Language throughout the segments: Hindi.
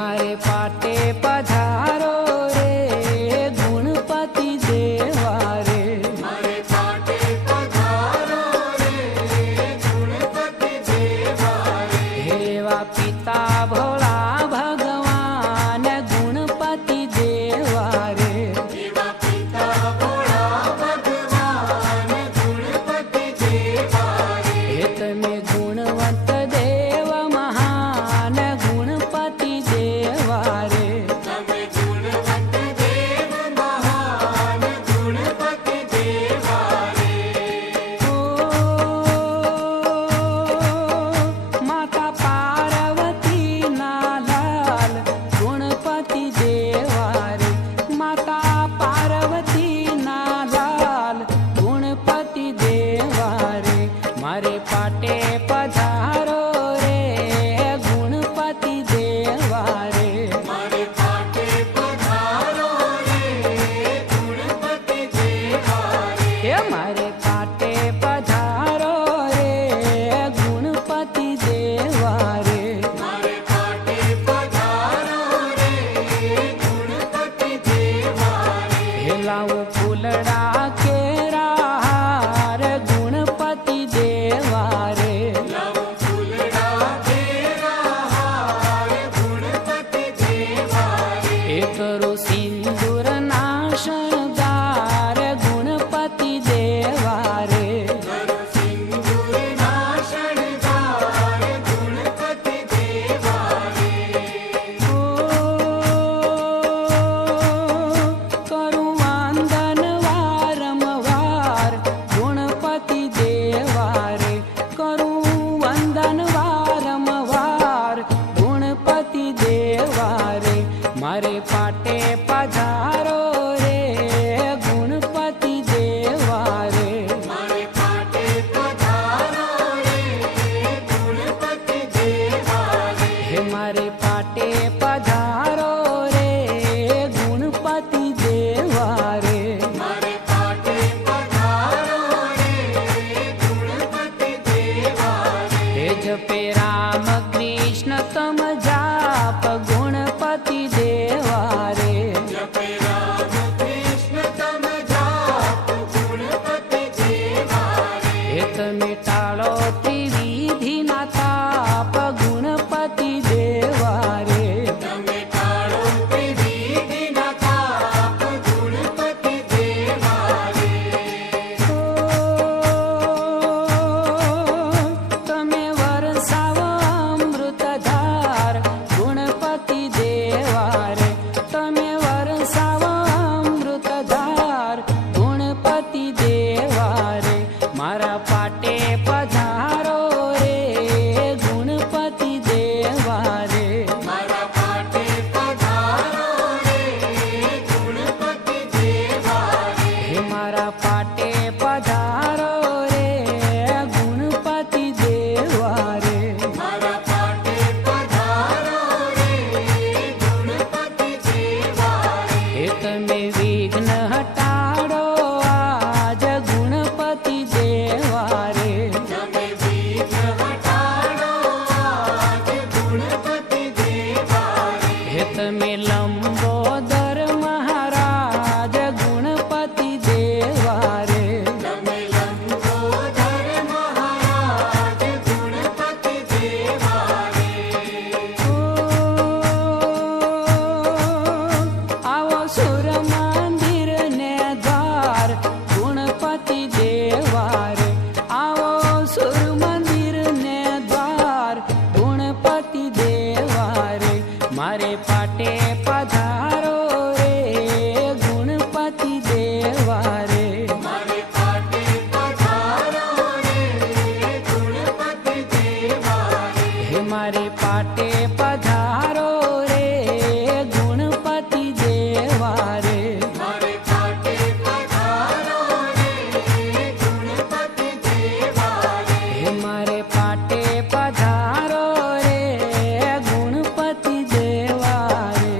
मारे पाटे पधारो रे गुणपति देवा रे। मारे पाटे पधारो रे गुणपति देवा रे। हेवा पिता भोला भगवान गुणपति देवा रे। हेवा पिता भोला भगवान गुणपति देवा रे। हे तमे गुणवंत देव महान गुणपति देवा रे। तमे गुणवंत देव महान गुणपति देवा रे। ओ माता पार्वती ना लाल गुणपति देवा रे। माता पार्वती ना लाल गुणपति देवा रे। मारे पाटे पधारो रे गुणपति देवा रे। मारे पाटे पधारो रे गुणपति देवा रे। हे मारे पाटे पधारो रे गुणपति देवा रे। मारे पाटे पधारो रे गुणपति देवा रे। हे लाओ फूलड़ा केरा हार गुणपति देवा रे। लाओ फूलड़ा केरा हार गुणपति देवा रे। हे करो सिंदूर ना शृंगार गुणपति देवा रे। करो सिंदूर ना शृंगार गुणपति देवा रे। ओ करूं वंदन वारंवार गुणपति देवा रे। करूं वंदन वारंवार गुणपति देवा रे। मारे पाटे पधारो रे गुणपति देवा रे। मारे पाटे पधारो रे गुणपति देवा रे। हे मारे पाटे पधारो रे गुणपति देवा रे। मारे पाटे पधारो रे गुणपति देवा रे। हे जपे राम कृष्ण तम जाप गुणपति देवा रे। जपे राम कृष्ण तम जाप गुणपति देवा रे। हे तमे टाळो त्रिविधि ना ताप गुणपति देवा रे। तमे टाळो त्रिविधि न ताप गुणपति देवा रे। ओ तमे वरसावो अमृतधार गुणपति देवा रे। तमे वरसावो अमृतधार गुणपति देवा रे। मारा पाटे पधारो रे गुणपति देवा रे। मारा पाटे पधारो रे गुणपति देवा रे। हे मारा पाटे पधारो रे गुणपति देवा रे। मारा पाटे पधारो रे गुणपति देवा रे। हे तमे विघ्न हटाड़ो आज गुणपति देवा रे। तमे विघ्न हटाड़ो आज गुणपति देवा रे। हे तमे लंबोदर महाराज गुणपति देवा रे। तमे लंबोदर महाराज गुणपति देवा रे। ओ आवो सुर मंदिर ने द्वार गुणपति देवा रे। आवो सुर मंदिर ने द्वार गुणपति देवा रे। मारे पाटे पधारो रे गुणपति देवा रे। मारे पाटे पधारो रे गुणपति देवा रे। हे मारे पाटे पधारो रे गुणपति देवा रे। मारे पाटे पधारो रे गुणपति देवा रे। हे मारे पाटे पधारो रे गुणपति देवा रे।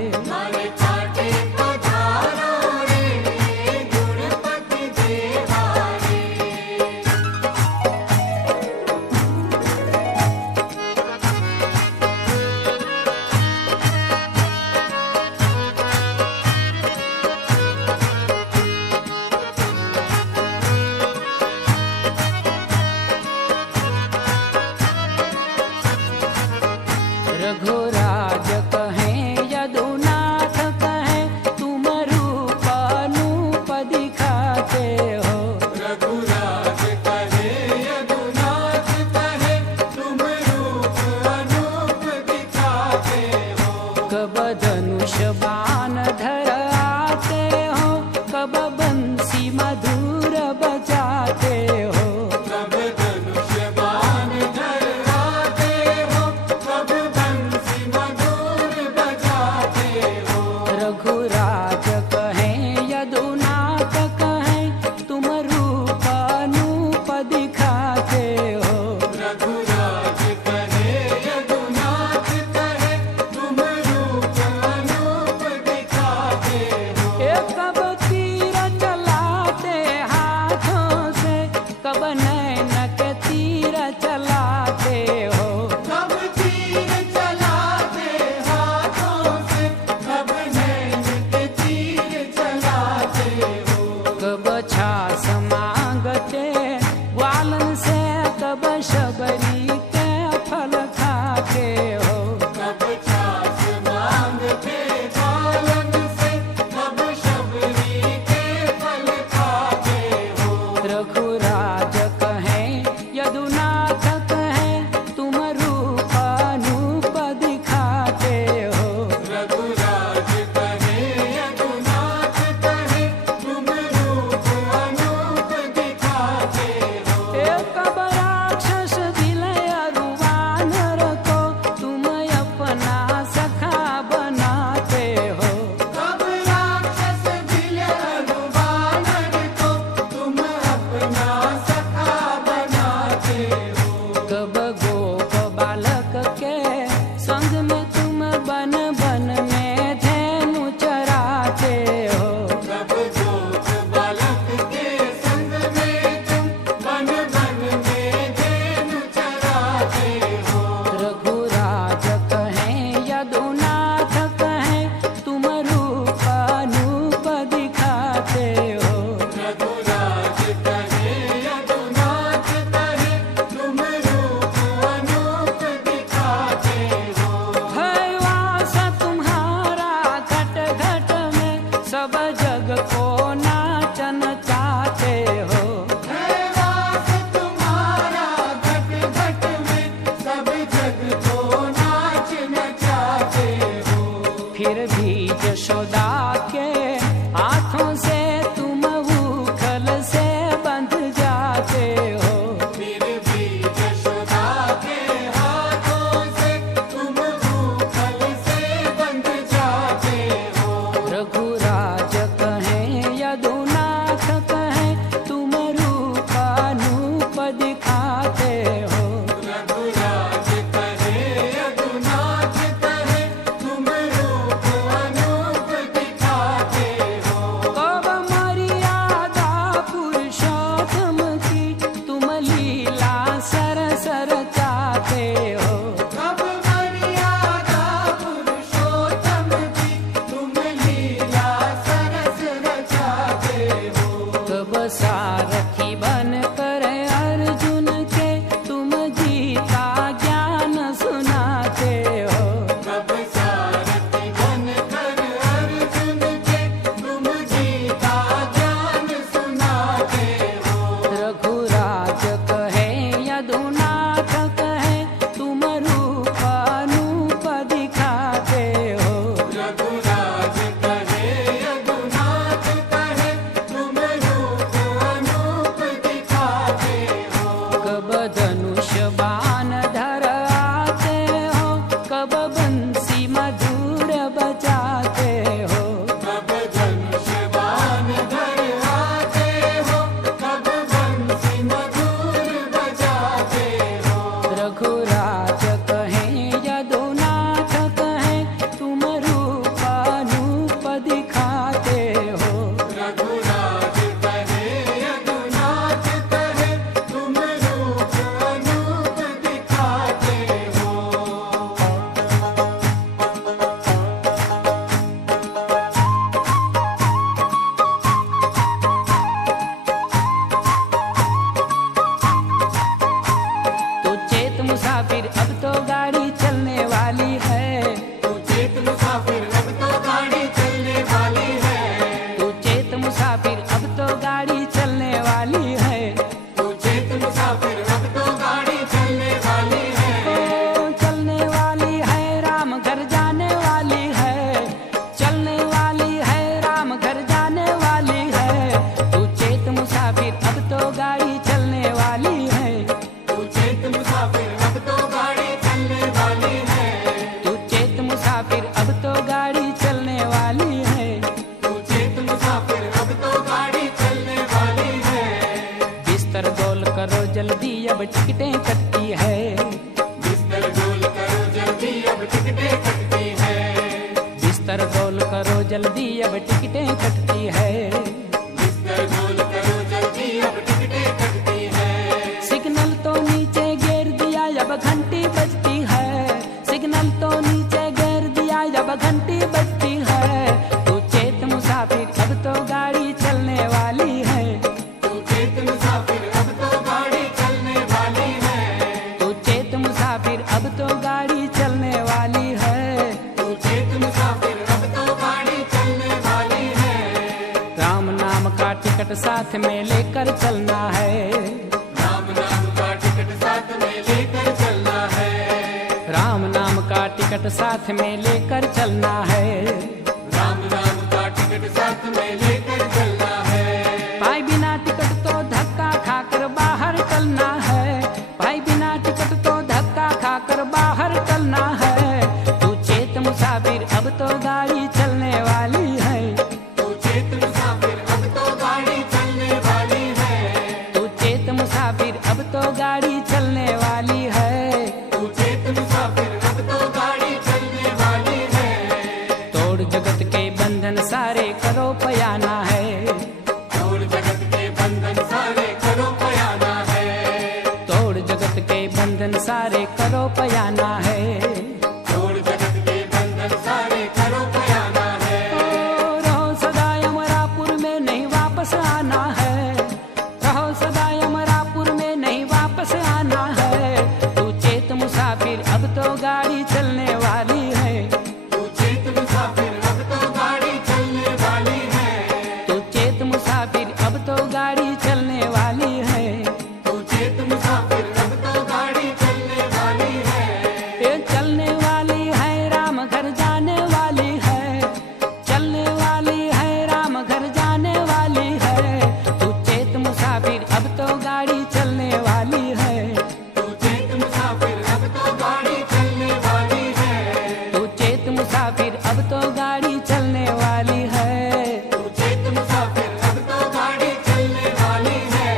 फिर भी यशोदा के हाथों से तुम उखल से बंध जाते हो। फिर भी यशोदा के हाथों से तुम भूखल से बंध जाते हो। रघुराज कहें यदुनाथ कहें तुम रूपानूप दिखाते हो। रघुराज कहे यदुनाथ कहे तुम रूप अनूप दिखाते हो। कब मर्यादा पुरुषोत्तम की तुम लीला सरस रचाते हो। कब मर्यादा पुरुषोत्तम की तुम लीला सरस रचाते हो। कब सारथी बन कर अर्जुन के तुम गीता ज्ञान सुनाते हो। कब सारथी बनकर अर्जुन के तुम गीता ज्ञान सुनाते हो। रघुराज कहे यदुनाथ कहे तुम रूपानूप दिखाते हो। रघुराज कहे यदुनाथ कहे तुम रूप अनूप दिखाते हो। कब धनुष बाण धर आते हो कब बंसी मधुर बजाते हो। कब धनुष बाण धर आते हो कब बंसी मधुर बजाते हो। रघुराज कहें यदुनाथ कहें तुम रूपानूप दिखाते हो। रघुराज कहे यदुनाथ कहे तुम रूप अनूप दिखाते हो। तो चेत मुसाफिर अब तो गाड़ी चलने वाली है। तू चेत मुसाफिर अब तो गाड़ी चलने वाली है। तो चेत मुसाफिर अब तो गाड़ी चलने वाली है। तू चेत मुसाफिर अब तो गाड़ी चलने वाली है। ओ, चलने वाली है राम घर जाने वाली है। चलने वाली है राम घर जाने वाली है। तू चेत मुसाफिर अब तो गाड़ी चलने वाली है। तू चेत मुसाफिर अब तो गाड़ी चलने वाली है। तू चेत मुसाफिर अब तो गाड़ी चलने वाली है। तू चेत मुसाफिर अब तो गाड़ी चलने वाली है। बिस्तर गोल करो जल्दी अब टिकटें कटती है। बिस्तर गोल करो जल्दी अब टिकटें कटती है। बिस्तर गोल करो जल्दी अब टिकटें कटती है। बिस्तर गोल करो जल्दी अब टिकटें कटती है। सिग्नल तो नीचे गिर दिया अब घंटी बजती है। सिग्नल तो नीचे गिर दिया अब घंटी बजती है। तू चेत मुसाफिर अब तो गाड़ी चलने वाली है। तू चेत मुसाफिर अब तो गाड़ी चलने वाली है। तू चेत मुसाफिर अब तो गाड़ी चलने वाली है। तू चेत मुसाफिर अब तो गाड़ी चलने वाली है। राम नाम का टिकट साथ में लेकर चलना है। राम नाम का टिकट साथ में लेकर चलना है। राम नाम का टिकट साथ में लेकर चलना है। राम नाम का टिकट साथ में लेकर चलना है। भाई बिना टिकट तो धक्का खाकर बाहर चलना है। भाई बिना टिकट तो धक्का खाकर बाहर चलना है। तू चेत मुसाफिर अब तो गाड़ी चलने वाली है। तू चेत मुसाफिर अब तो गाड़ी चलने वाली है। तू चेत मुसाफिर अब तो गाड़ी चलने वाली है। तू चेत मुसाफिर अब तो गाड़ी चलने वाली है। तोड़ जगत के बंधन सारे करो पयाना है। तोड़ जगत के बंधन सारे करो पयाना है। तोड़ जगत के बंधन सारे करो पयाना है। तोड़ जगत के बंधन सारे करो पयाना है। ओ, रहो सदा अमरापुर में नहीं वापस आना है। रहो सदा अमरापुर में नहीं वापस आना है। तू चेत मुसाफिर अब तो गाड़ी चलने वाली है। तू चेत मुसाफिर अब तो गाड़ी चलने वाली है। तू चेत मुसाफिर अब तो गाड़ी चलने वाली है। तू चेत मुसाफिर अब तो गाड़ी चलने वाली है। मुसाफिर अब तो गाड़ी चलने वाली है। तू चेत मुसाफिर अब तो गाड़ी चलने वाली है।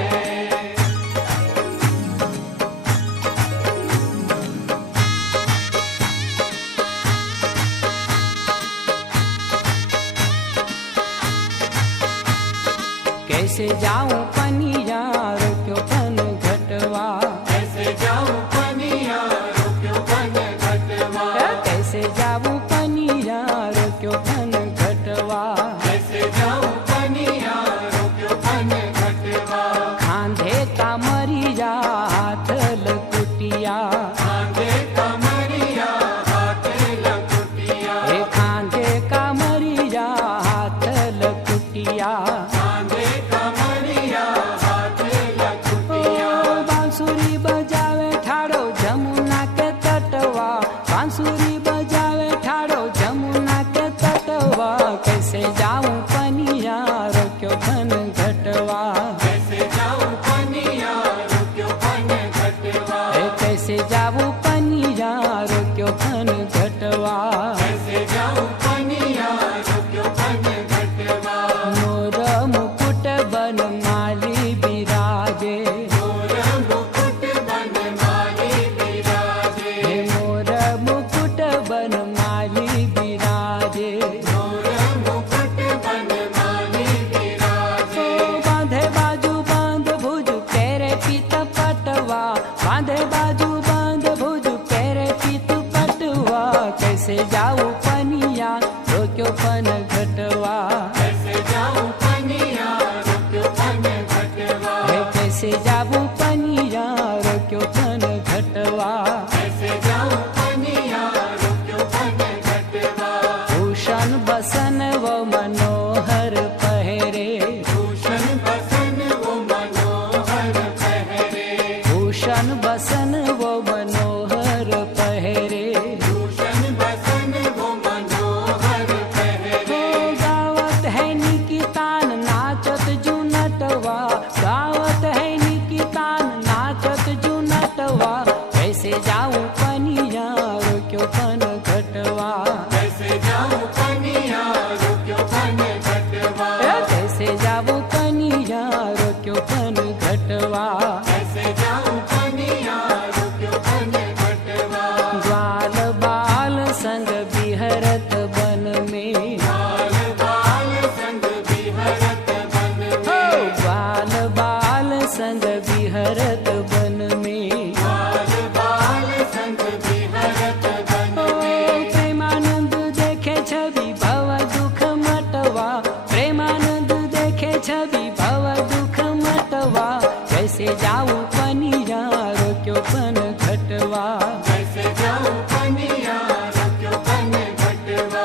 कैसे जाऊं पनिया रोक्यो पन घटवा, कैसे जाऊं पनिया रोक्यो पन घटवा, कैसे जाऊं पनिया रोक्यो पन घटवा, कैसे जाऊं पनिया रोक्यो पन घटवा, खांधे कामरिया हाथ लकुटिया, खांधे कमरिया हाथ लकुटिया, हे खांधे कामरिया हाथ लकुटिया। खांधे कमरिया हाथ लकुटिया, बांसुरी बजावे ठाड़ो जमुना के तटवा, बांसुरी बजावे ठाड़ो जमुना के तटवा, कैसे जाऊं पनिया रोक्यो पन घटवा, कैसे जाऊं पनिया रोक्यो पन घटवा, हे कैसे जाऊं पनिया रोक्यो पन घटवा। कैसे जाऊं पनिया रोक्यो पन घटवा, मोर मुकुट बन माली बिराजे, मोर मुकुट बन माली विराजे, हे मोर मुकुट बन माली बिराजे। मोर मुकुट बन माली विराजे, बांधे बाजू बांध भुज तेरे पीत पटवा, बांधे बाजू बांध भुज तेरे पीत पटवा, कैसे जाऊं पनिया रोक्यो पन घटवा, कैसे जाऊं पनिया रोक्यो पन घटवा, हे कैसे जाऊं पनिया रोक्यो पन घटवा। कैसे जाऊं पनिया रोक्यो पन घटवा, भूषण बसन वो मनोहर पहरे, भूषण बसन वो मनोहर पहरे, भूषण बसन वो मनोहर पहरे। भूषण बसन वो मनोहर पहरे, गावत है निकितान नाचत जुनटवा, गावत है निकितान नाचत जुनटवा, कैसे जाऊं पनिया रोक्यो पन घटवा, कैसे जाऊं पनिया रोक्यो पन घटवा, कैसे जाऊं पनिया रोक्यो पन घटवा। कैसे जाऊं पनिया रोक्यो पन घटवा, ग्वाल बाल संग बिहरत बन में, बाल बाल संग बिहरत बन हो में, ग्वाल बाल संग बिहरत बन में। बाल बाल संग बिहरत बन में, प्रेमानंद देखे छवि भव दुख मटवा, प्रेमानंद देखे छवि भव दुख मटवा, कैसे जाऊं पनिया रोक्यो पन घटवा, कैसे जाऊं पनिया रोक्यो पन घटवा,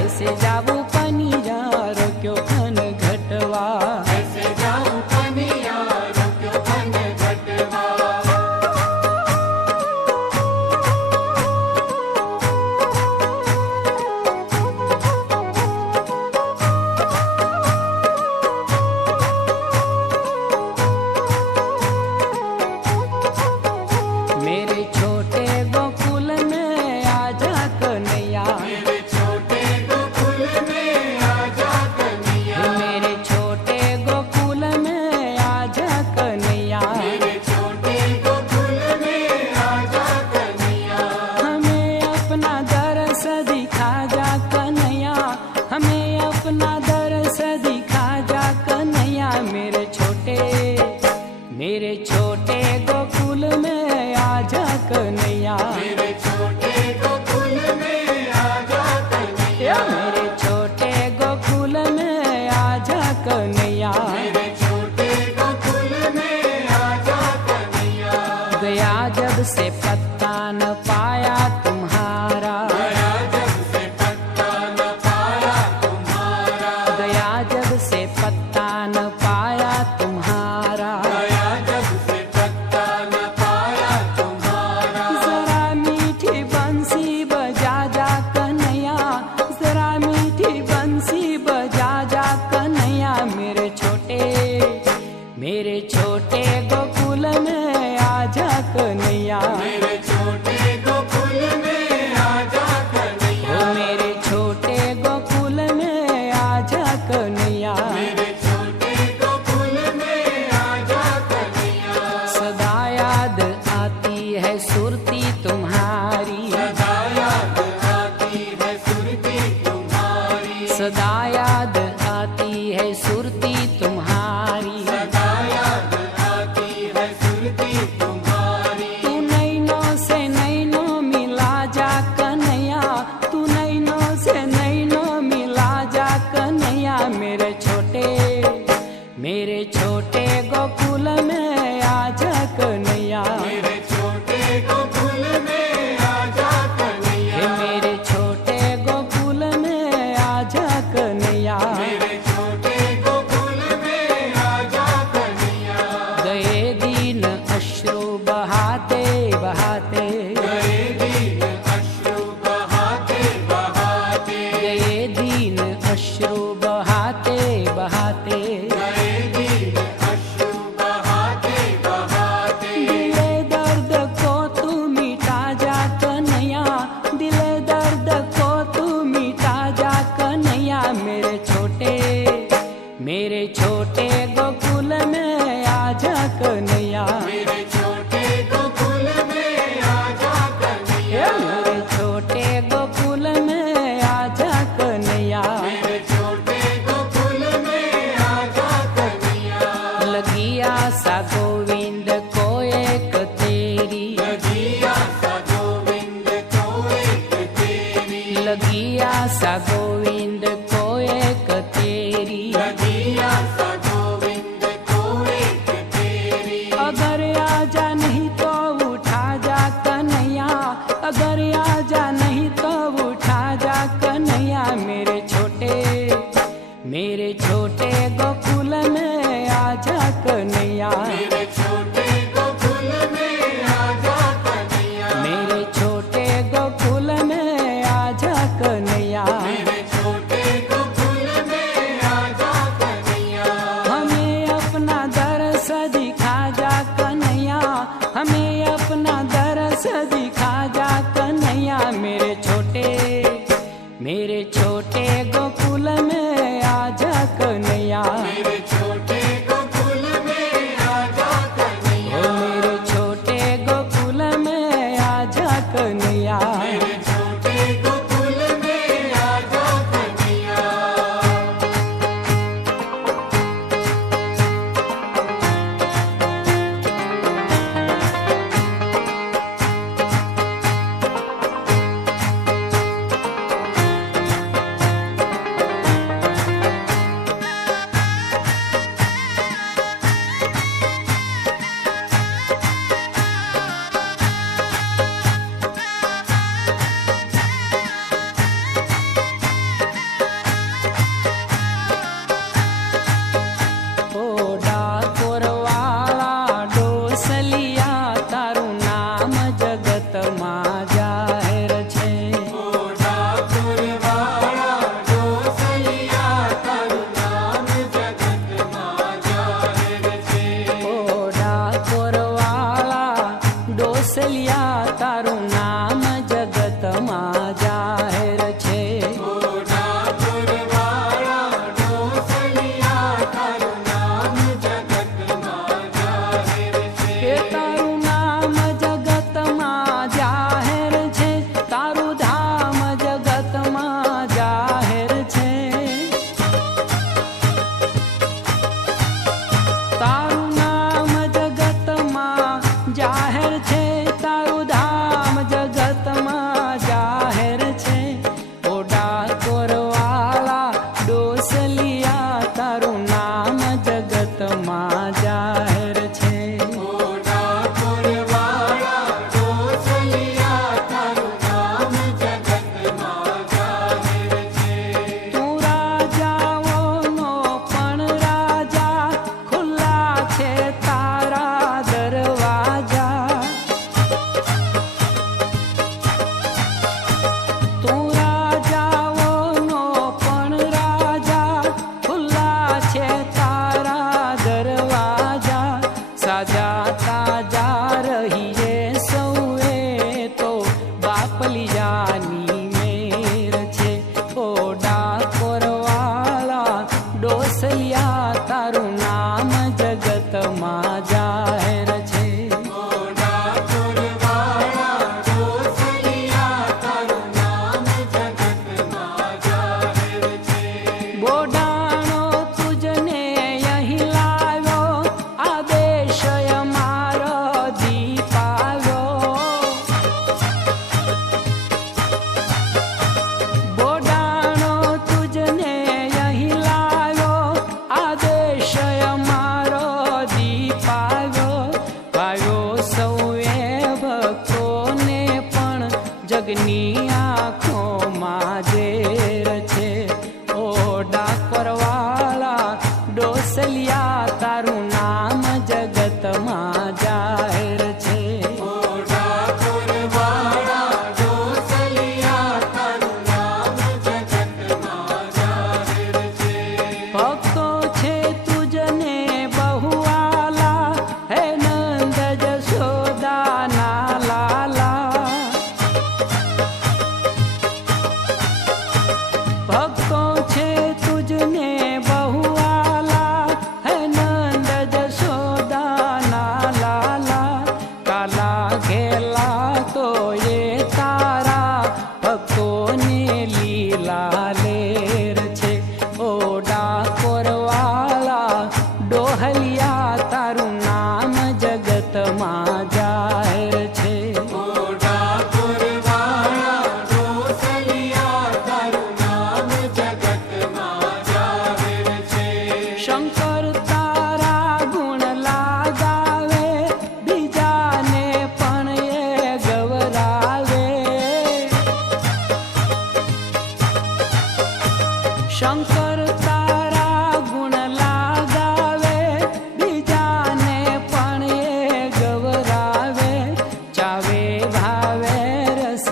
कैसे जाऊं पनिया रोक्यो पन घटवा। कैसे जाऊं पनिया रोक्यो पन घटवा, मेरे छोटे गोकुल में आजा कन्हैया, मेरे छोटे गोकुल में आजा कन्हैया, मेरे छोटे गोकुल में आजा कन्हैया, मेरे छोटे गोकुल में आजा कन्हैया, हमें अपना दरस दिखा जा कन्हैया, हमें अपना दरस दिखा जा कन्हैया। मेरे छोटे गोकुल में आजा कन्हैया, मेरे छोटे गोकुल में आजा कन्हैया, मेरे छोटे गोकुल में आजा कन्हैया। मेरे छोटे गोकुल में आजा कन्हैया, गया जब से पत्ता न पाया तुम्हारा, गया जब से पत्ता न पाया तुम्हारा, तुम्हारी, सदा याद आती है सुरती तुम्हारी, सदा याद आती है सुरती तुम्हारी। तू नैनों से नैनों मिला जा कन्हैया, तू नैनों से नैनों मिला जा कन्हैया, मेरे छोटे गोकुल में आजा कन्हैया, मेरे छोटे गोकुल में आजा कन्हैया, मेरे छोटे गोकुल में आजा कन्हैया, मेरे छोटे गोकुल में आजा कन्हैया। गए दिन अश्रु बहाते बहाते, गए दिन अश्रु बहाते बहाते, गए दिन अश्रु बहाते बहाते, गए दिन अश्रु बहाते बहाते। दिले दर्द को तू मिटा जा कन्हैया, दिले दर्द को तू मिटा जा कन्हैया, मेरे छोटे गोकुल में आजा कन्हैया, मेरे छोटे गोकुल में आजा कन्हैया, मेरे छोटे गोकुल में आजा कन्हैया, मेरे छोटे गोकुल में आजा कन्हैया। लगी आशा गोविंद को एक तेरी, लगी आशा गोविंद को एक तेरी, लगी आशा गोविंद को एक तेरी, लगी आशा गोविंद को एक तेरी। अगर आजा नहीं तो उठा जा कन्हैया, अगर आजा नहीं तो उठा जा कन्हैया, मेरे छोटे गोकुल में आजा कन्हैया, मेरे छोटे गोकुल में आजा कन्हैया, मेरे छोटे गोकुल में आजा कन्हैया, मेरे छोटे गोकुल में आजा कन्हैया। हमें अपना दरस दिखा जा कन्हैया, हमें अपना दरस दिखा जा कन्हैया, मेरे छोटे गोकुल में आजा कन्हैया, मेरे छोटे गोकुल में आजा कन्हैया, ओ मेरे छोटे गोकुल में आजा कन्हैया, मेरे छोटे गोकुल में आजा कन्हैया। ભક્તો છે તુજને બહુઆલા હે નંદ જશોદાના લાલા કાલા ઘેલા તો એ તારા ભક્તોને લીલા લેર છે ઓ ડાકોરવાળા ડોહલિયા તારું નામ જગતમાં જાહેર છે ઓ ડાકોરવાળા ડોસલિયા તારું નામ જગતમાં જાહેર છે શંકર તારા ગુણ લાગાવે બીજાને પણ એ ગવરાવે શંકર તારા ગુણ લાગાવે બીજાને પણ એ ગવરાવે ચાવે ભાવે રસ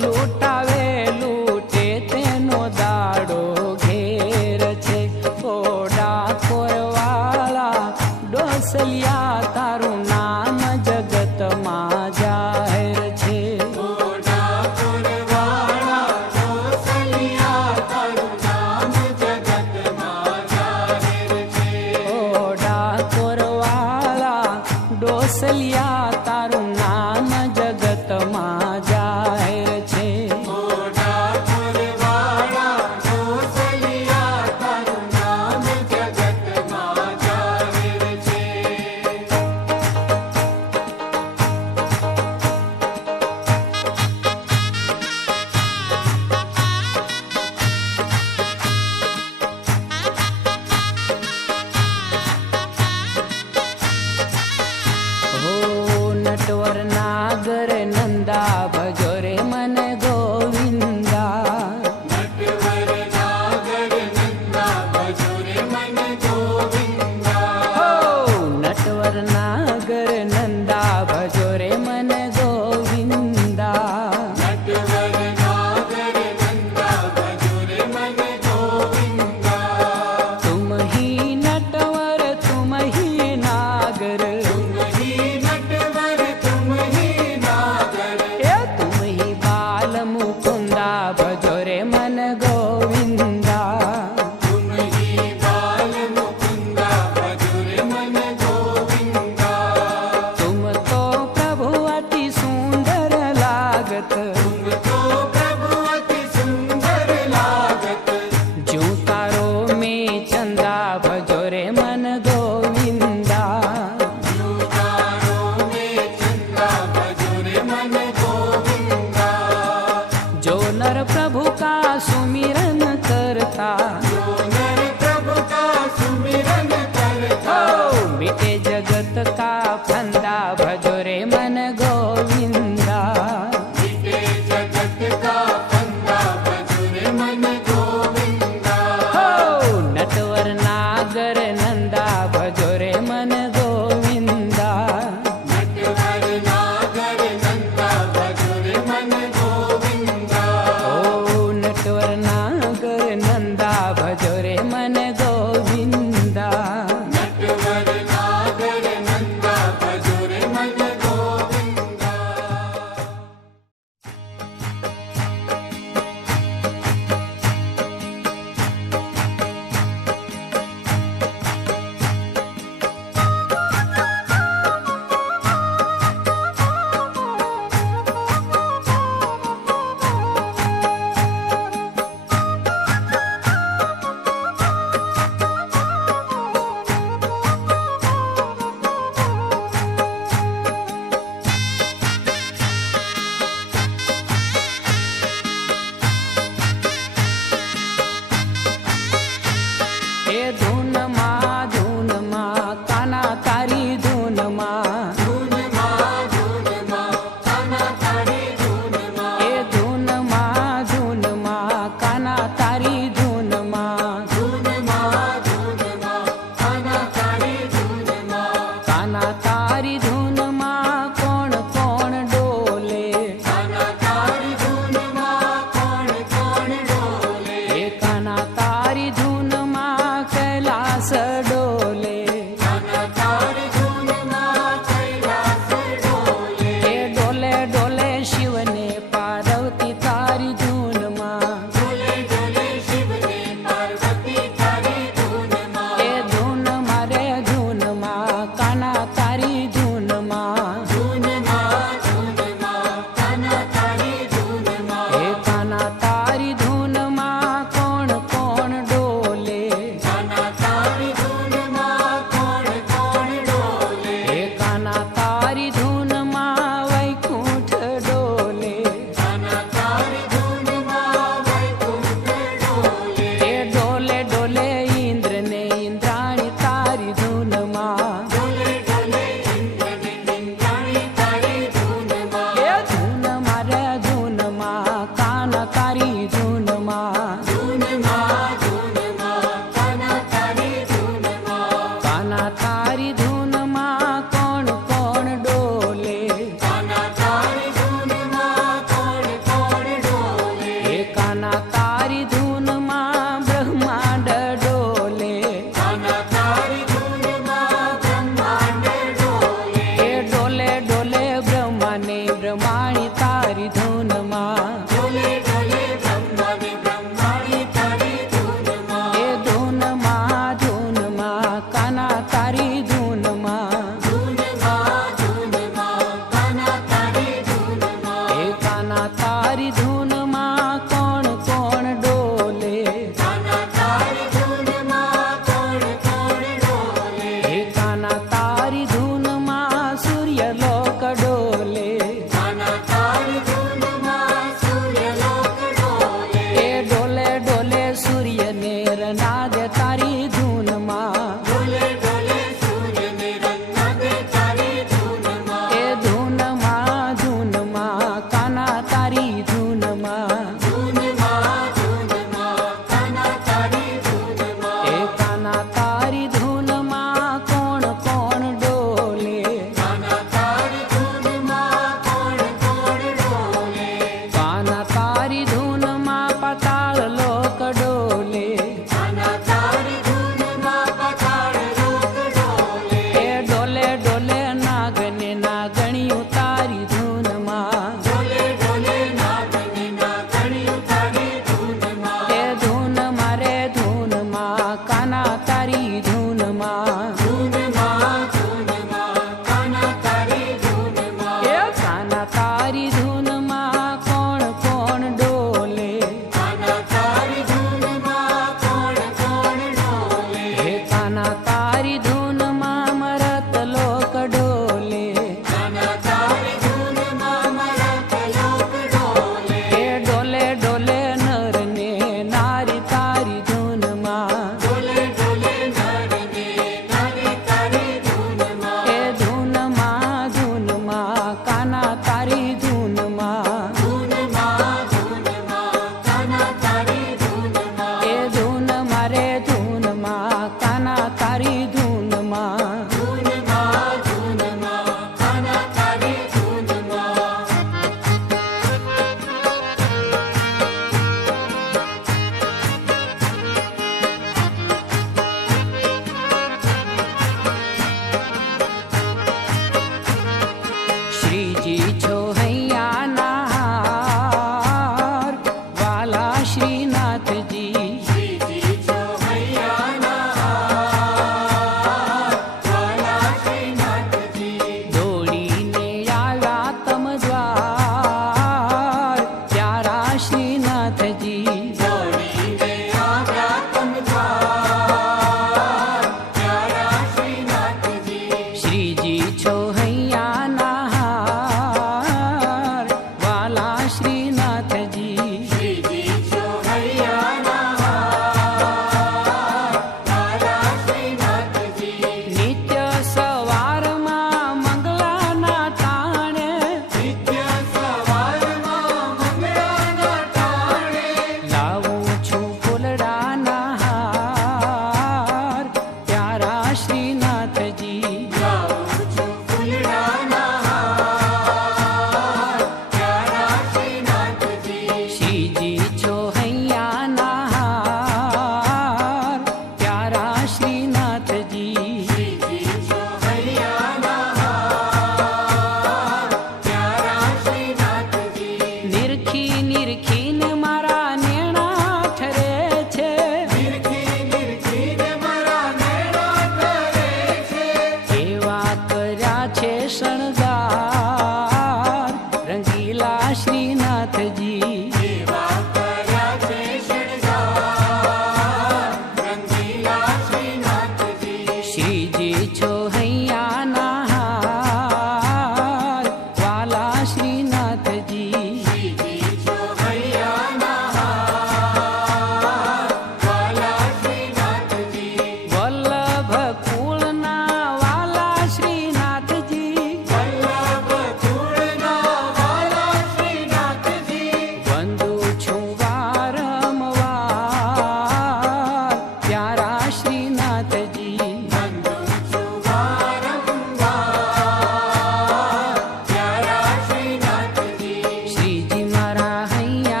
લૂટાવે લૂટે તેનો દાડો ઘેર છે ઓ ડાકોરવાળા ડોસલિયા તારું નામ જગતમાં જાહેર છે ઓ ડાકોરવાળા ડોસલિયા તારું નામ જગતમાં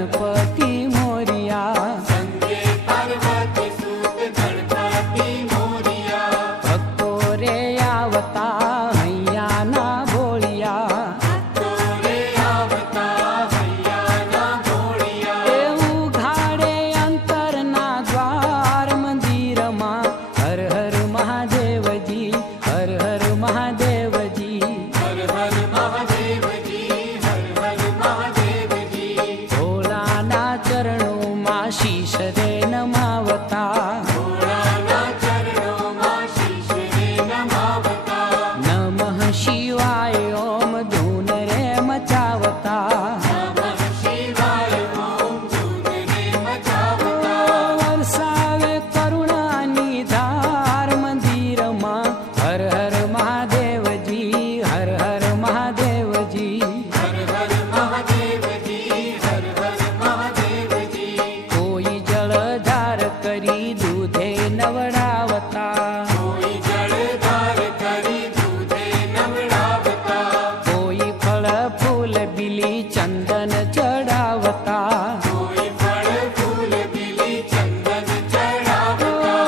ગણપતિ મોરિયા. સંગે પાર્વતી સૂત ગણપતિ મોરિયા. ભક્તો રે આવતા હૈયાના ભોળિયા. ભક્તો રે આવતા હૈયાના ભોળિયા. એવું ઘાડે અંતરના દ્વાર મંદિરમાં. હર હર મહાદેવજી, હર હર મહાદેવજી. હર હર મહાદેવજી, હર હર મહાદેવજી. ભોળાના ચરણોમાં શીશ રે નમાવતા. ભોળાના ચરણોમાં શીશ રે નમાવતા. નમઃ શિવાય ઓમ ધૂન રે મચાવતા. નમઃ શિવાય ઓમ ધૂન રે મચાવતા. વરસાવે કરુણાની ધાર મંદિરમાં. હર હર મહાદેવજી, હર હર મહાદેવજી. હર હર મહાદેવજી, હર હર મહાદેવજી. કોઈ જળધાર કરી દૂધે નવડાવતા. કોઈ જળધાર કરી દૂધે નવડાવતા. કોઈ ફળ ફૂલ બીલી ચંદન ચડાવતા. કોઈ ફળ ફૂલ બીલી ચંદન ચડાવતા.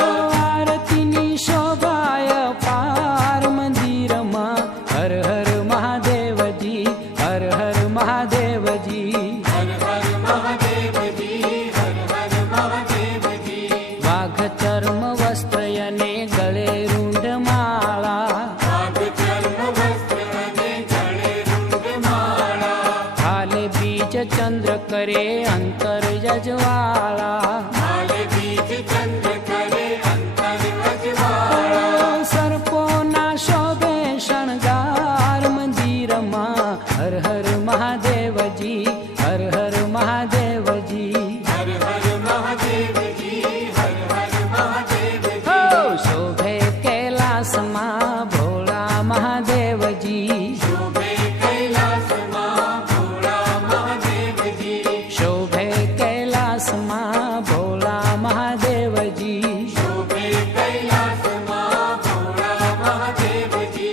આરતીની શોભાય પાર મંદિરમાં. હર હર મહાદેવજી, હર હર મહાદેવજી. હર હર મહાદેવજી, હર હર મહાદેવજી. વાઘ ચર્મ વસ્ત્ર અને ગળે રૂંઢ માળા. વાઘ ચર્મ વસ્ત્ર અને ગળે રૂંઢ માળા. હાલે બીજ ચંદ્ર કરે અંતર યજવાળા. હાલે બીજ ચંદ્ર કરે અંતર અજવાળા. સર્પોના શોભે શણગાર મંદિરમાં. હર હર મહાદેવજી, હર હર મહાદેવજી. હર હર મહાદેવજી, હર હર મહાદેવજી. હો શોભે કૈલાસમાં ભોળા મહાદેવજી. શોભે કૈલાસમાં ભોળા મહાદેવજી. શોભે કૈલાસમાં ભોળા મહાદેવજી. શોભે કૈલાસમાં ભોળા મહાદેવજી.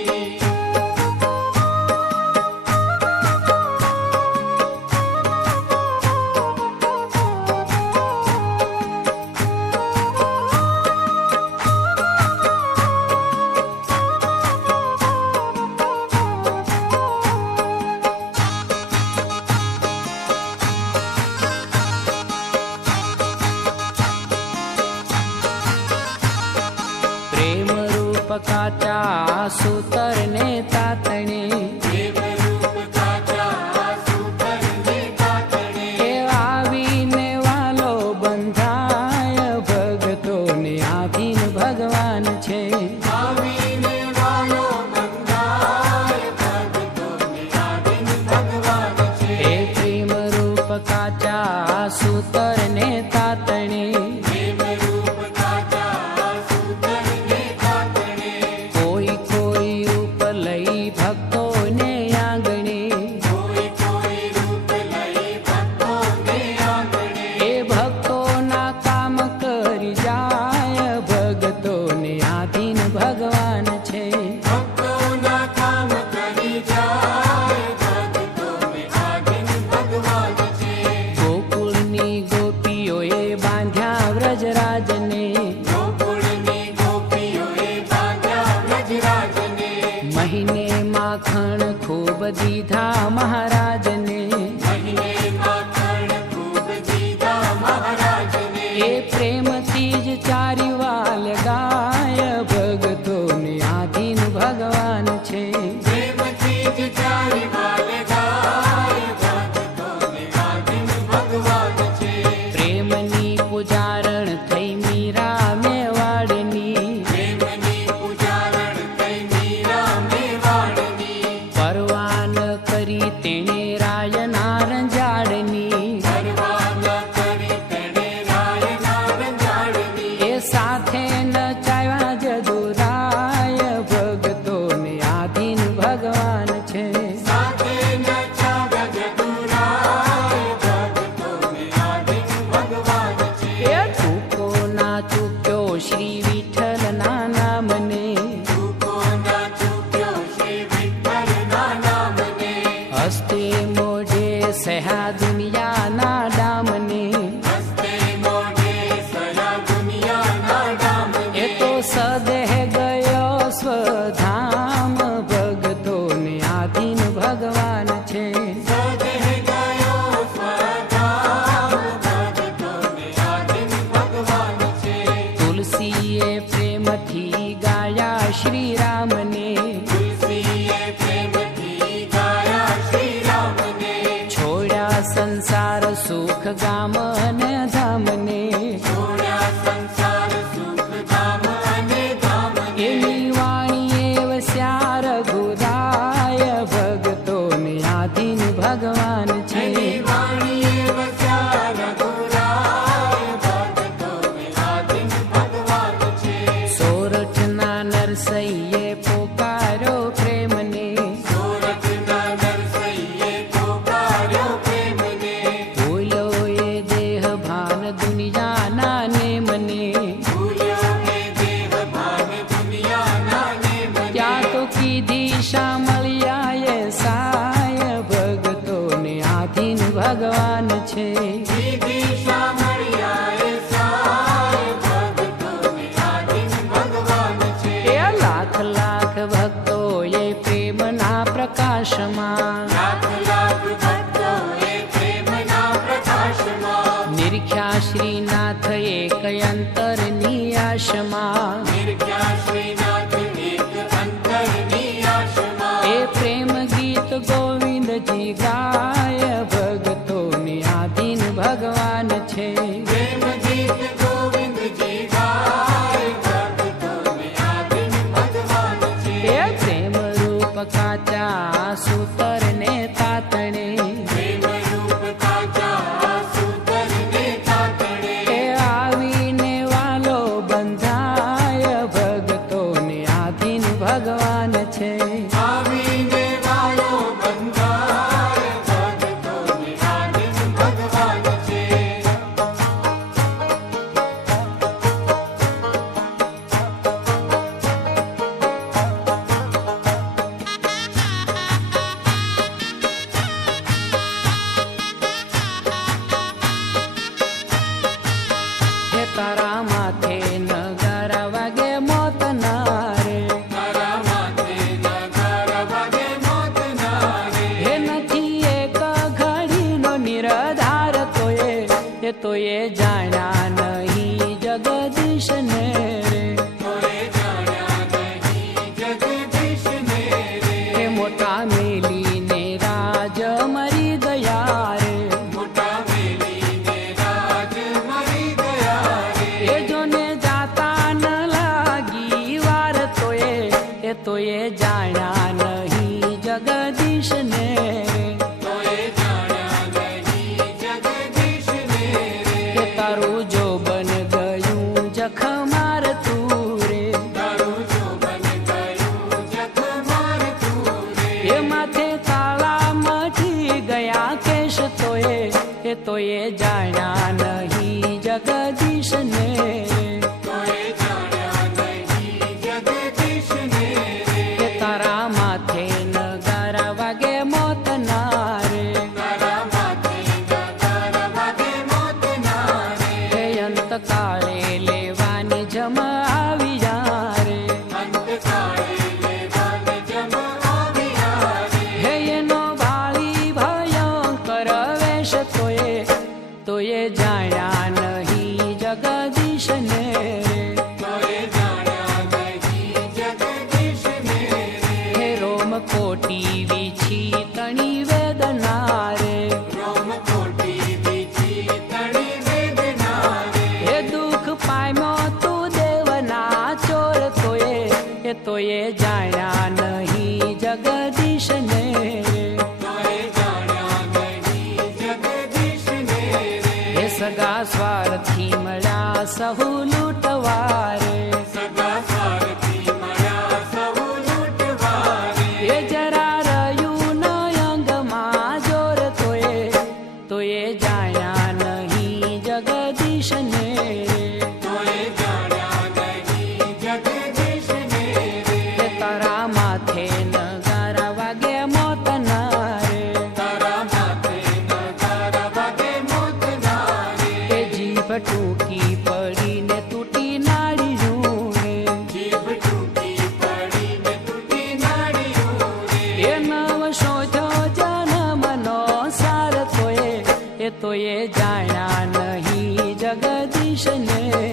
પ્રેમ રૂપ કાચા સૂતર ને તાતણે. દેવરૂપ કાચા સૂતર ને કાતણે. એ આવીને વાલો બંધાય ભગતોને આધીન ભગવાન છે. આવીને વાલો બંધાય ભક્તોને આધીન ભગવાન છે. એ પ્રેમ રૂપ કાચા સૂતર ને તાતણે. દેવરૂપ કાચા સૂતર ને કાતણે. કોઈ કોઈ રૂપ લઈ ભક્તોને આંગણે. કોઈ કોઈ રૂપ લઈ ભક્તોને આંગણે. એ ભક્તોના કામ કરી જાય ભગતોને આધીન ભગવાન છે. ભક્તોના કામ કરી જાય ભક્તોને આધીન ભગવાન છે. ગોકુળની ગોપીઓએ બાંધ્યા વ્રજરાજને. ગોકુળની ગોપીઓએ બાંધ્યા વ્રજરાજને. મહિને માખણ ખૂબ દીધા મહારાજને. મહિને માખણ ખૂબ દીધા મહારાજને. એ પ્રેમથી જ ચારી વાલ ગાય ભગતોને આધીન ભગવાન છે. પ્રેમથી જ ચારી વાલ ગાય ભક્તોને આધીન ભગવાન છે. પ્રેમની પૂજારણ થઈ મીરા મેવાડની. પ્રેમની પૂજારણ થઈ મીરા મેવાડની. પરવાન કરી તેણે રાયના રંજાડની. પરવાન કરી તેણે રાયના રંજાડની. એ સાથે નચાવ્યા જદુરાય ભગતોને આધીન ભગવાન છે. સાથે નચાવ્યા જદુરાય ભક્તોને આધીન ભગવાન છે. એ ચૂકો ના ચૂક્યો શ્રી વિઠ્ઠલના નામને. ચૂકો ના ચૂક્યો શ્રી વિઠ્ઠલના નામને. હસ્તે મોઢે સહા દુનિયાના ડામને. સુખ ગામ અને ધામને છોડ્યા સંસાર સુખ ધામ અને ધામને એની વાણીએ વસ્યા રઘુરાય ભગતોને આધીન ભગવાન છે એની વાણીએ વસ્યા રઘુરાય ભક્તોને આધીન ભગવાન છે સોરઠના નરસૈયે પોકાર્યો પ્રેમને સોરઠના નરસૈયે પોકાર્યો પ્રેમને ભૂલ્યો એ દેહ ભાન દુનિયાના ને મને ભૂલ્યો એ દેહ ભાન દુનિયાના ને મને ત્યાં તો કીધી શામળિયા એ સાય ભગતોને આધીન ભગવાન છે દીદી શામળિયાએ સાય ભક્તોને આધીન ભગવાન છે એ લાખ લાખ ભક્તોએ પ્રેમના પ્રકાશમાં લાખ લાખ ભક્તોએ પ્રેમના પ્રકાશમાં નિરખ્યા શ્રીનાથ એક અંતરની આશમાં નિરખ્યા શ્રીનાથ એક અંતરની આશમાં એ પ્રેમ ગીત ગોવિંદજી ગાય ભગતોને આધીન ભગવાન છે પ્રેમ ગીત ગોવિંદજી ગાય ભક્તોને આધીન ભગવાન છે એ પ્રેમ રૂપ કાચા સૂતર ને તાતણે પ્રેમ રૂપ કાચા સૂતરને તાતણે એ આવીને વાલો બંધાય ભગતોને આધીન ભગવાન છે આવીને વાલો બંધાય ભક્તોને આધીન ભગવાન છે હે તારા માથે નગારા વાગે મોતના રે તારા માથે નગારા વાગે મોતના રે હે નથી એક ઘડીનો નિરાધાર તોય એ તોય જાણ્યા નહીં જગદીશને રે તોય જાણ્યા નહીં જગદીશને રે હે મોટા મેલીને રાજ મરી ગયા રે મોટા મેલીને રાજ મરી ગયા રે એ જોને જાતા ન લાગી વાર તોય એ તોય જાણ્યા નહીં જગદીશને રે તોય જાણ્યા નહીં જગદીશને રે કે તારું જો બન ગયું જખ મારતું રે તારું જોબન ગયું જખ મારતું રે એ માથે કાળા મઠી ગયા કેશ તોય એ તોય જાણ્યા નહીં જગદીશને રે તોય જાણ્યા નહીં જગદીશને રે કે તારા માથે નગારા વાગે મોતના રે તારા માથે નગારા વાગે મોતના રે હે અંતકાળે લેવાની જમ આવી જા રે અંતકાળે લેવાને જમ આવ્યા રે હે એનો ભાળી ભયંકર વેશ તોય જાણ્યા નહીં જગદીશને રે તોય જાણ્યા નહીં જગદીશને રે હે રોમ કોટી વીછી તણી વેદના રે રોમ કોટી બીજી તણી વેદના રે હે દુઃખ પામ્યો તું દેવના ચોર તોય જાણ્યા નહીં જગદીશને રે તોય જાણ્યા નહીં જગદીશને રે હે સગા સ્વાર્થી મળ્યા સહુ લૂંટવા રે સગા સ્વાર્થી મળ્યા સહુ લૂંટવા રે એ જરા રહ્યું ન અંગમાં જોર તોય જાણ્યા નહીં જગદીશને રે તોય જાણ્યા નહીં જગદીશને રે હે તારા માથે નગારા વાગે મોતના રે તારા માથે નગારા વાગે મોતના રે એ જીભ ટૂંકી પડીને તૂટી નાળીયું રે જીભ તૂટી પડીને તૂટી નાળિયું રે એ નવ શોધો જન્મનો સાર તોય જાણ્યા નહીં જગદીશને રે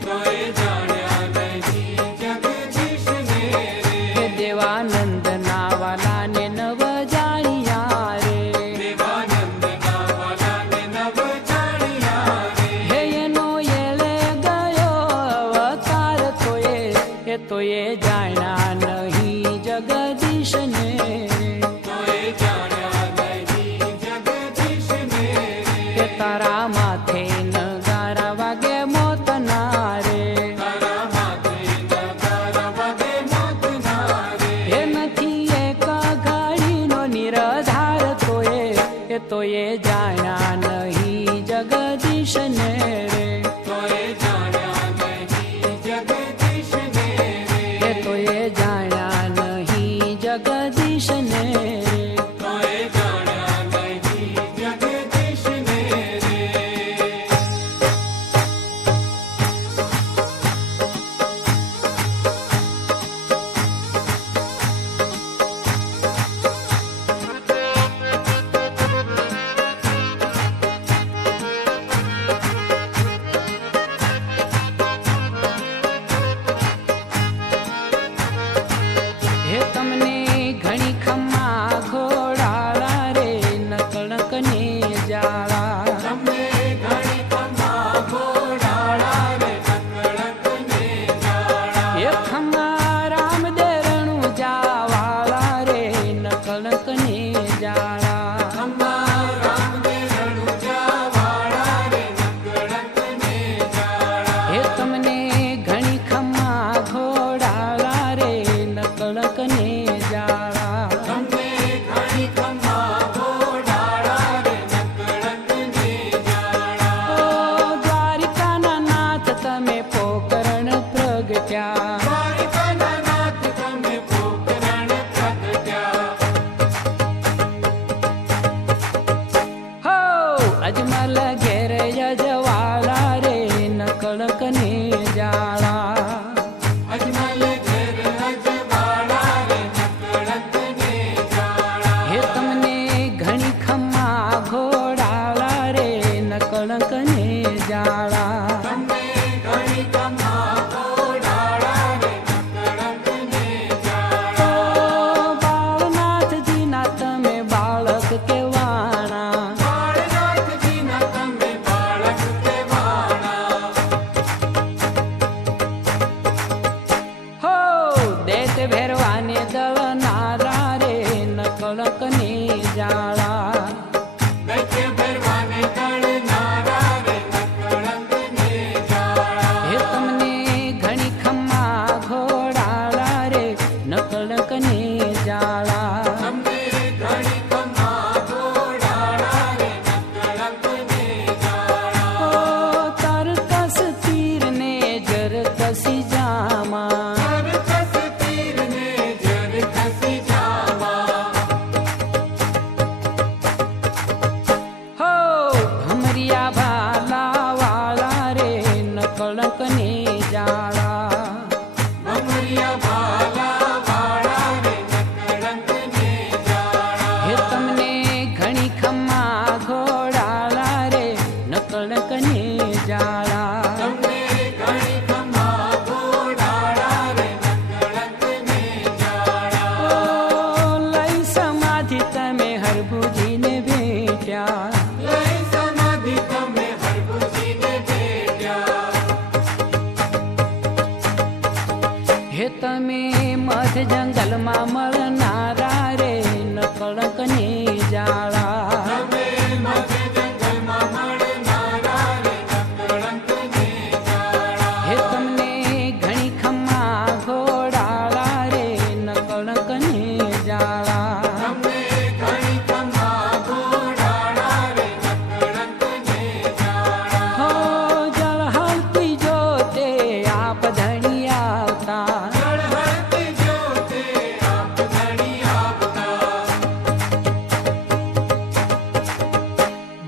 તોય જાણ્યા નહીં જગદીશને રે હે દેવાનંદ ના વાલાને નવ જાણ્યા રે દેવાનંદના વાલાને નવ તો એ જાણ્યા નહીં જગદીશને રે તો એ જાણ્યા નહીં જગદીશને રે તો એ જાણ્યા નહીં જગદીશને રે તો એ જાણ્યા નહીં જગદીશને રે હે તમને ઘણી ખમ્મા ઘોડાળા રે નકળક ને જાળા તમને ઘણી ખમ્મા ઘોડાળા રે નકળક ને જાળા હે ખમ્મા રામ દેરણું જાવાળા રે નકળક ને જાળા ખમ્મા રામદેવનું જાવાળા રે નકળક ને જાળા હે તમને ઘણી ખમ્મા ઘોડાળા રે નકળક ને જાળા તમને ઘણી ખમ્મા ઘોડાળા રે નકળક ને જાળા ઓ દ્વારિકાના નાથ તમે પોકરણ પ્રગટ્યા દ્વારિકાના નાથ તમે પોકરણ પ્રગટ્યા હો અજમલ ઘેર યજવાળા રે નકળક ને જાળા અજમલ ઘેર અજવાળા રે નકળક ને જાળા હે તમને ઘણી ખમ્મા ઘોડાળા રે નકળક ને જાળા તમને ઘણી ખમ્મા ઘોડાળા રે નકળક ને જાળા ઓ બાળનાથજીના તમે બાળક કેવાણા બાળનાથજીના તમે બાળક કહેવાણા હો દેત ભેરવાને દળનારા રે નકળક ને જાળા દૈત્ય ભરવાને દળનારા રે નકળક ને જાળા હે તમને ઘણી ખમ્મા ઘોડાળા રે નકળક ને જાળા તમને ઘણી ખમ્મા ઘોડાળા રે નકળક ને જાળા ઓ તરકસ તીર ને જર કસી જામા સરકસ તીરને જર ખસી જાવા હો ભમરિયા ભાલા વાળા રે નકળક ને જાળા ભમરિયા ભાલા વાળા રે નકળક ને જાળા હે તમને ઘણી ખમ્મા ઘોડાળા રે નકળક ને જાળા તમને ઘણી ખમ્મા ઘોડાળા રે નકળક ને જાળા ઓ લઈ સમાધિ તમે હરભુજીને ભેટ્યા લઈ સમાધિ તમે હરભુજીને ભેટ્યા હે તમે મધ જંગલમાં મળનારા રે નકળક ને જાળા તમે મધ્ય જંગલમાં મળનારા રે નકળક ને જાળા હે તમને ઘણી ખમ્મા ઘોડાળા રે નકળક ને જાળા તમને ઘણી ખમ્મા ઘોડાળા રે નકળક ને જાળા હો જળ હળતી જોતે આપ ધણી આવતા જળહળતી જ્યોતે આપ ધણી આવતા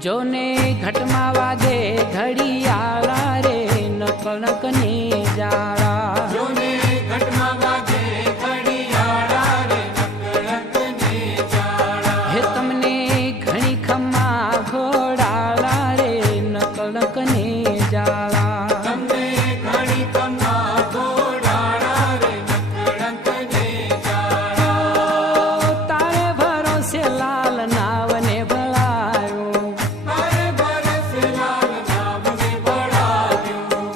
જોને ઘટમાં વાગે ઘડિયાળા રે નકળક ને જાળા જોને ઘટમાં વાગે ઘડિયાળા રે નકળક ને જાળા હે તમને ઘણી ખમ્મા ઘોડાળા રે નકળક ને જાળા તમને ઘણી ખમ્મા ઘોડાળા રે નકળક ને જાળા તારે ભરોસે લાલ નાવને ભળાયો મારે ભરસે લાલ નામને ભળાવ્યું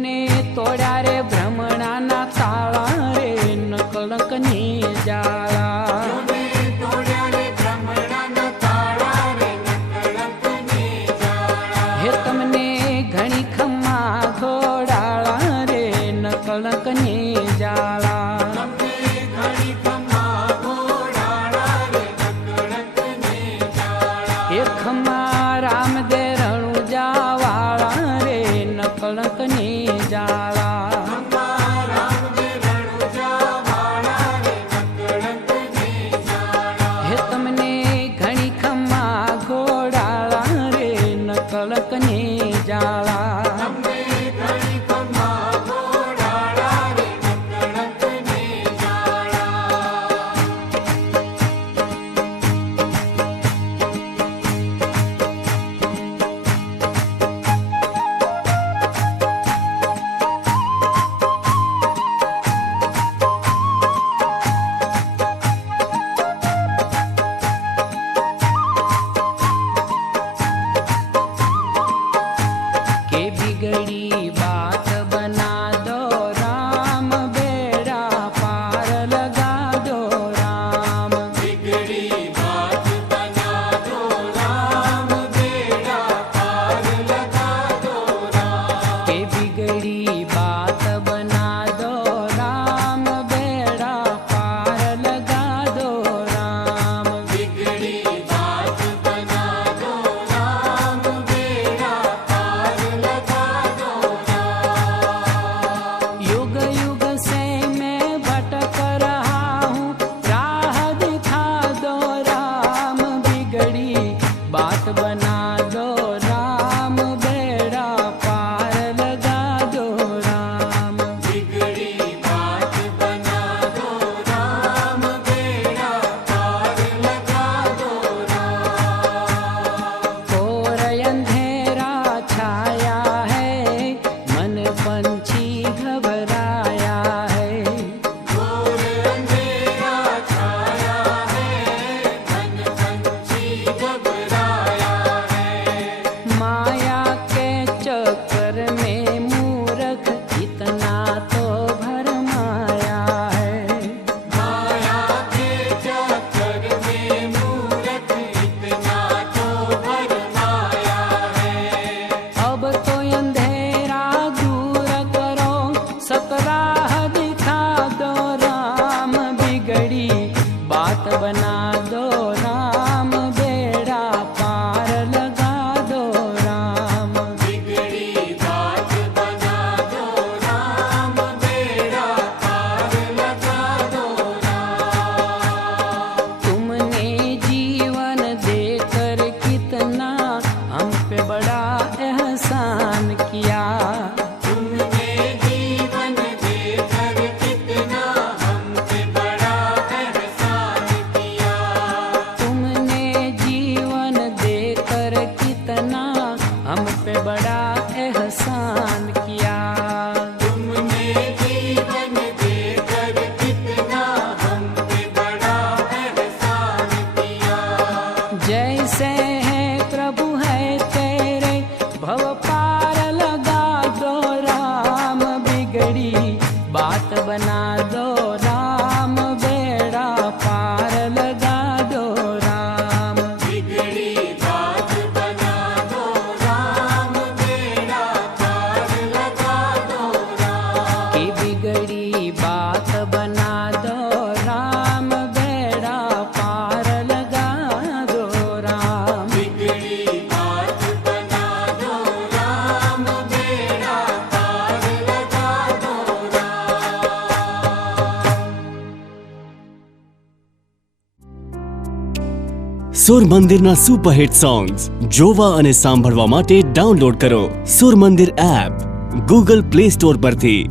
ને તોડ્યા રે ભ્રમણાના તાળા રે નકળંકની જાળા. હે તમને ઘણી ખમ્મા ઘોડાળા રે નકળંકની જાળા. હે ખમ્મા રામદે રણુજા વાળા રે નકળંકની જાળા. હે તમને ઘણી ખમ્મા ઘોડાળા રે નકળંકની જાળા. बिगड़ी बात बना दो राम बेड़ा पार लगा दो राम. बिगड़ी बात बना दो राम बेड़ा पार लगा दो राम. के बिगड़ी बात बना दो राम बेड़ा पार लगा दो राम. बिगड़ी बात बना दो राम बेड़ा पार लगा दो राम. युग युग से मैं भटक रहा हूँ राह दिखा दो राम. बिगड़ी बात बना दो राम बेड़ा पार लगा दो राम. बिगड़ी बात बना दो राम बेड़ा पार लगा दो राम. घोर अंधेरा छाया है मन पंछी घबराया है. घोर अंधेरा छाया है मन पंछी घबराया है. माया के चक्कर में मूर्ख इतना तो भरमाया है. माया के चक्कर में मूर्ख इतना तो भरमाया है. अब तो अंधेरा दूर करो सतराह दिखा दो राम. बिगड़ी बात बना दो राम बेड़ा पार लगा दो राम. बिगड़ी बात बना दो राम बेड़ा पार लगा दो राम. तुमने जीवन देकर कितना हम पे बड़ा एहसान किया. तुमने जीवन देकर कितना हम पे बड़ा एहसान किया. तुमने जीवन देकर कितना हम पे बड़ा एहसान किया. तुमने जीवन देकर कितना हम पे बड़ा एहसान किया. जैसे है प्रभु है तेरे भव पार लगा दो राम. बिगड़ी बात बना दो राम बेड़ा पार लगा दो राम. बिगड़ी बात बना दो राम बेड़ा पार लगा दो राम. कि बिगड़ी बात बना दो राम बेड़ा पार लगा दो राम. बिगड़ी बात बना दो राम बेड़ा पार लगा दो राम. સુર મંદિરના સુપરહિટ સોંગ્સ જોવા અને સાંભળવા માટે ડાઉનલોડ કરો સુર મંદિર એપ ગૂગલ પ્લે સ્ટોર પરથી.